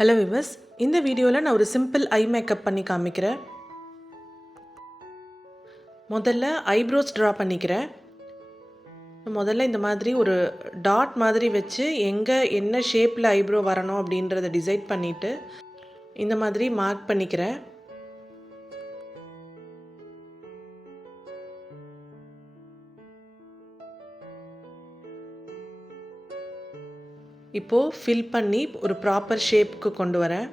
Hello விவஸ், இந்த வீடியோவில் நான் ஒரு சிம்பிள் ஐ மேக்கப் பண்ணி காமிக்கிறேன். முதல்ல ஐப்ரோஸ் ட்ரா பண்ணிக்கிறேன். முதல்ல இந்த மாதிரி ஒரு டாட் மாதிரி வச்சு எங்கே என்ன ஷேப்பில் ஐப்ரோ வரணும் அப்படின்றத டிசைட் பண்ணிவிட்டு இந்த மாதிரி மார்க் பண்ணிக்கிறேன். இப்போது ஃபில் பண்ணி ஒரு ப்ராப்பர் ஷேப்புக்கு கொண்டு வரேன்.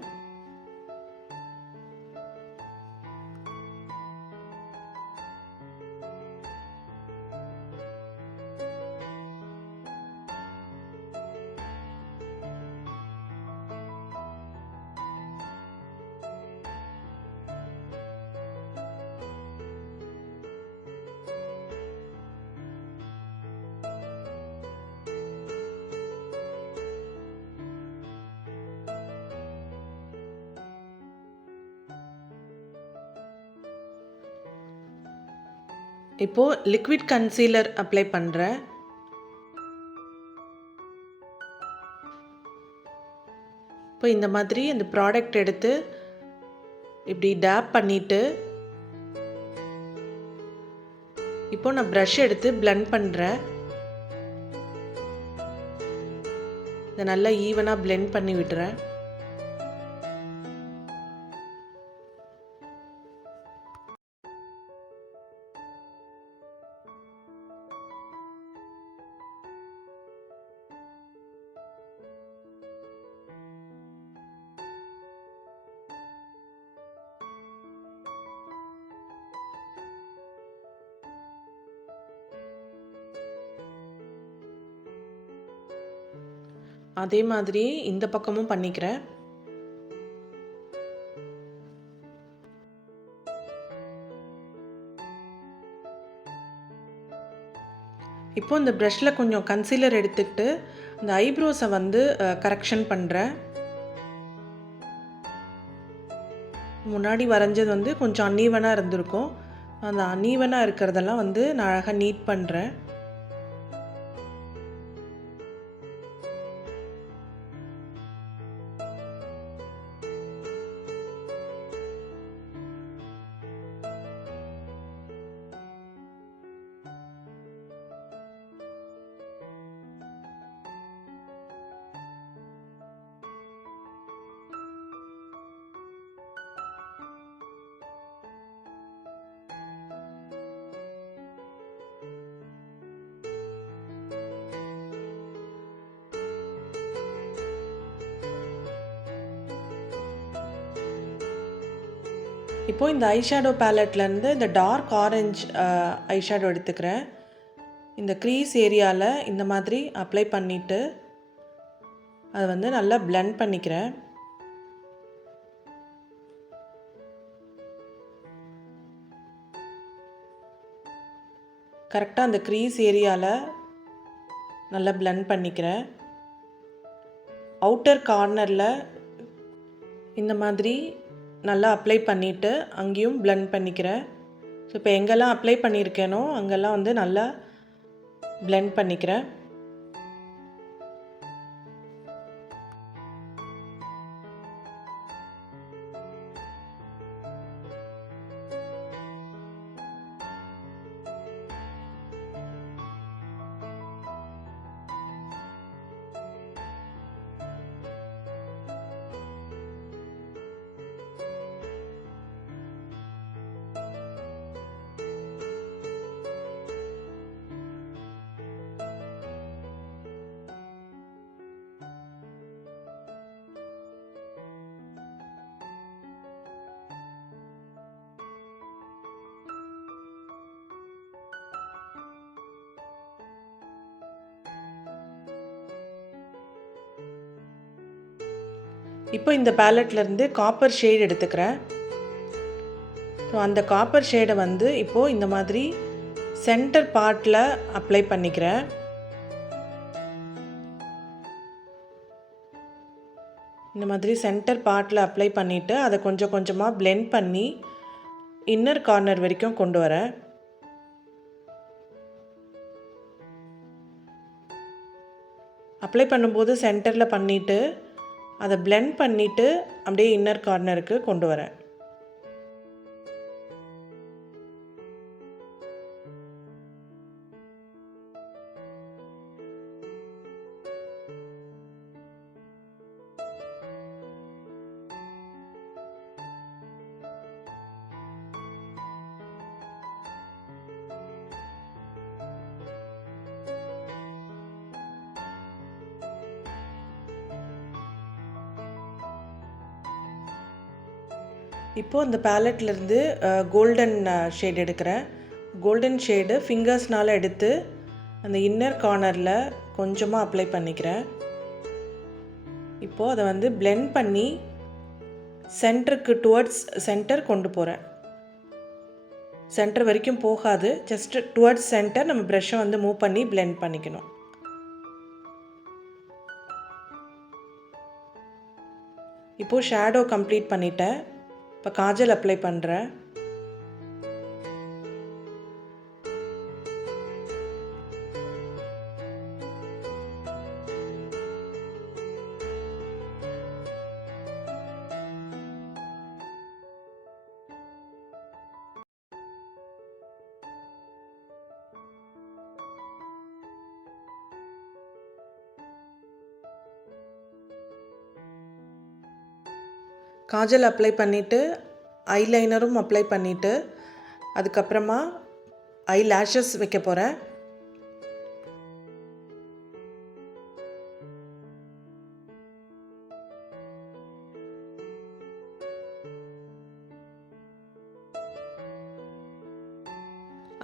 இப்போது லிக்விட் கன்சீலர் அப்ளை பண்ணுறேன். இப்போ இந்த மாதிரி அந்த ப்ராடக்ட் எடுத்து இப்படி டேப் பண்ணிவிட்டு இப்போ நான் ப்ரஷ் எடுத்து பிளெண்ட் பண்ணுறேன். இதை நல்லா ஈவனாக பிளெண்ட் பண்ணி விட்டுறேன். அதே மாதிரி இந்த பக்கமும் பண்ணிக்கிறேன். இப்போ இந்த ப்ரஷில் கொஞ்சம் கன்சீலர் எடுத்துக்கிட்டு இந்த ஐப்ரோஸை வந்து கரெக்ஷன் பண்ணுறேன். முன்னாடி வரைஞ்சது வந்து கொஞ்சம் அன்ஈவனாக இருந்திருக்கும். அந்த அன்ஈவனாக இருக்கிறதெல்லாம் வந்து நான் அழகாக நீட் பண்ணுறேன். இப்போது இந்த ஐஷேடோ பேலட்லேருந்து இந்த டார்க் ஆரஞ்ச் ஐஷேடோ எடுத்துக்கிறேன். இந்த க்ரீஸ் ஏரியாவில் இந்த மாதிரி அப்ளை பண்ணிவிட்டு அதை வந்து நல்லா பிளெண்ட் பண்ணிக்கிறேன். கரெக்டாக அந்த க்ரீஸ் ஏரியாவில் நல்லா பிளெண்ட் பண்ணிக்கிறேன். அவுட்டர் கார்னரில் இந்த மாதிரி நல்லா அப்ளை பண்ணிவிட்டு அங்கேயும் பிளெண்ட் பண்ணிக்கிறேன். ஸோ இப்போ எங்கெல்லாம் அப்ளை பண்ணியிருக்கேனோ அங்கெல்லாம் வந்து நல்லா பிளெண்ட் பண்ணிக்கிறேன். இப்போ இந்த பேலட்லேருந்து காப்பர் ஷேட் எடுத்துக்கிறேன். ஸோ அந்த காப்பர் ஷேடை வந்து இப்போது இந்த மாதிரி சென்டர் பார்ட்டில் அப்ளை பண்ணிக்கிறேன். இந்த மாதிரி சென்டர் பார்ட்டில் அப்ளை பண்ணிவிட்டு அதை கொஞ்சம் கொஞ்சமாக பிளெண்ட் பண்ணி இன்னர் கார்னர் வரைக்கும் கொண்டு வரேன். அப்ளை பண்ணும்போது சென்டரில் பண்ணிவிட்டு அதை blend பண்ணிவிட்டு அப்படியே இன்னர் கார்னருக்கு கொண்டு வரேன். இப்போது இந்த பேலட்லேருந்து கோல்டன் ஷேட் எடுக்கிறேன். கோல்டன் ஷேடு ஃபிங்கர்ஸ்னால் எடுத்து அந்த இன்னர் கார்னரில் கொஞ்சமாக அப்ளை பண்ணிக்கிறேன். இப்போது அதை வந்து blend பண்ணி சென்டருக்கு டுவர்ட்ஸ் சென்டர் கொண்டு போகிறேன். சென்டர் வரைக்கும் போகாது, ஜஸ்ட் டுவர்ட்ஸ் சென்டர் நம்ம ப்ரஷ்ஷை வந்து மூவ் பண்ணி blend பண்ணிக்கணும். இப்போது ஷேடோ கம்ப்ளீட் பண்ணிட்டேன். இப்போ காஜல் அப்ளை பண்ணுறேன். காஜல் அப்ளை பண்ணிவிட்டு ஐலைனரும் அப்ளை பண்ணிவிட்டு அதுக்கப்புறமா ஐ லேஷஸ் வைக்க போகிறேன்.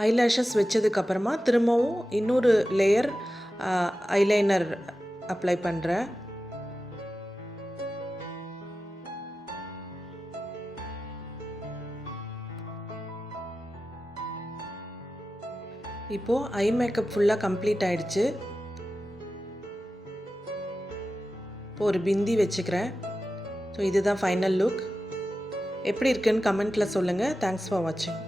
ஐ லேஷஸ் வச்சதுக்கப்புறமா திரும்பவும் இன்னொரு லேயர் ஐலைனர் அப்ளை பண்ணுறேன். இப்போது ஐ மேக்கப் ஃபுல்லாக கம்ப்ளீட் ஆகிடுச்சு. இப்போது ஒரு பிந்தி வச்சுக்கிறேன். ஸோ இதுதான் ஃபைனல் லுக். எப்படி இருக்குன்னு கமெண்ட்டில் சொல்லுங்கள். தேங்க்ஸ் ஃபார் வாட்சிங்.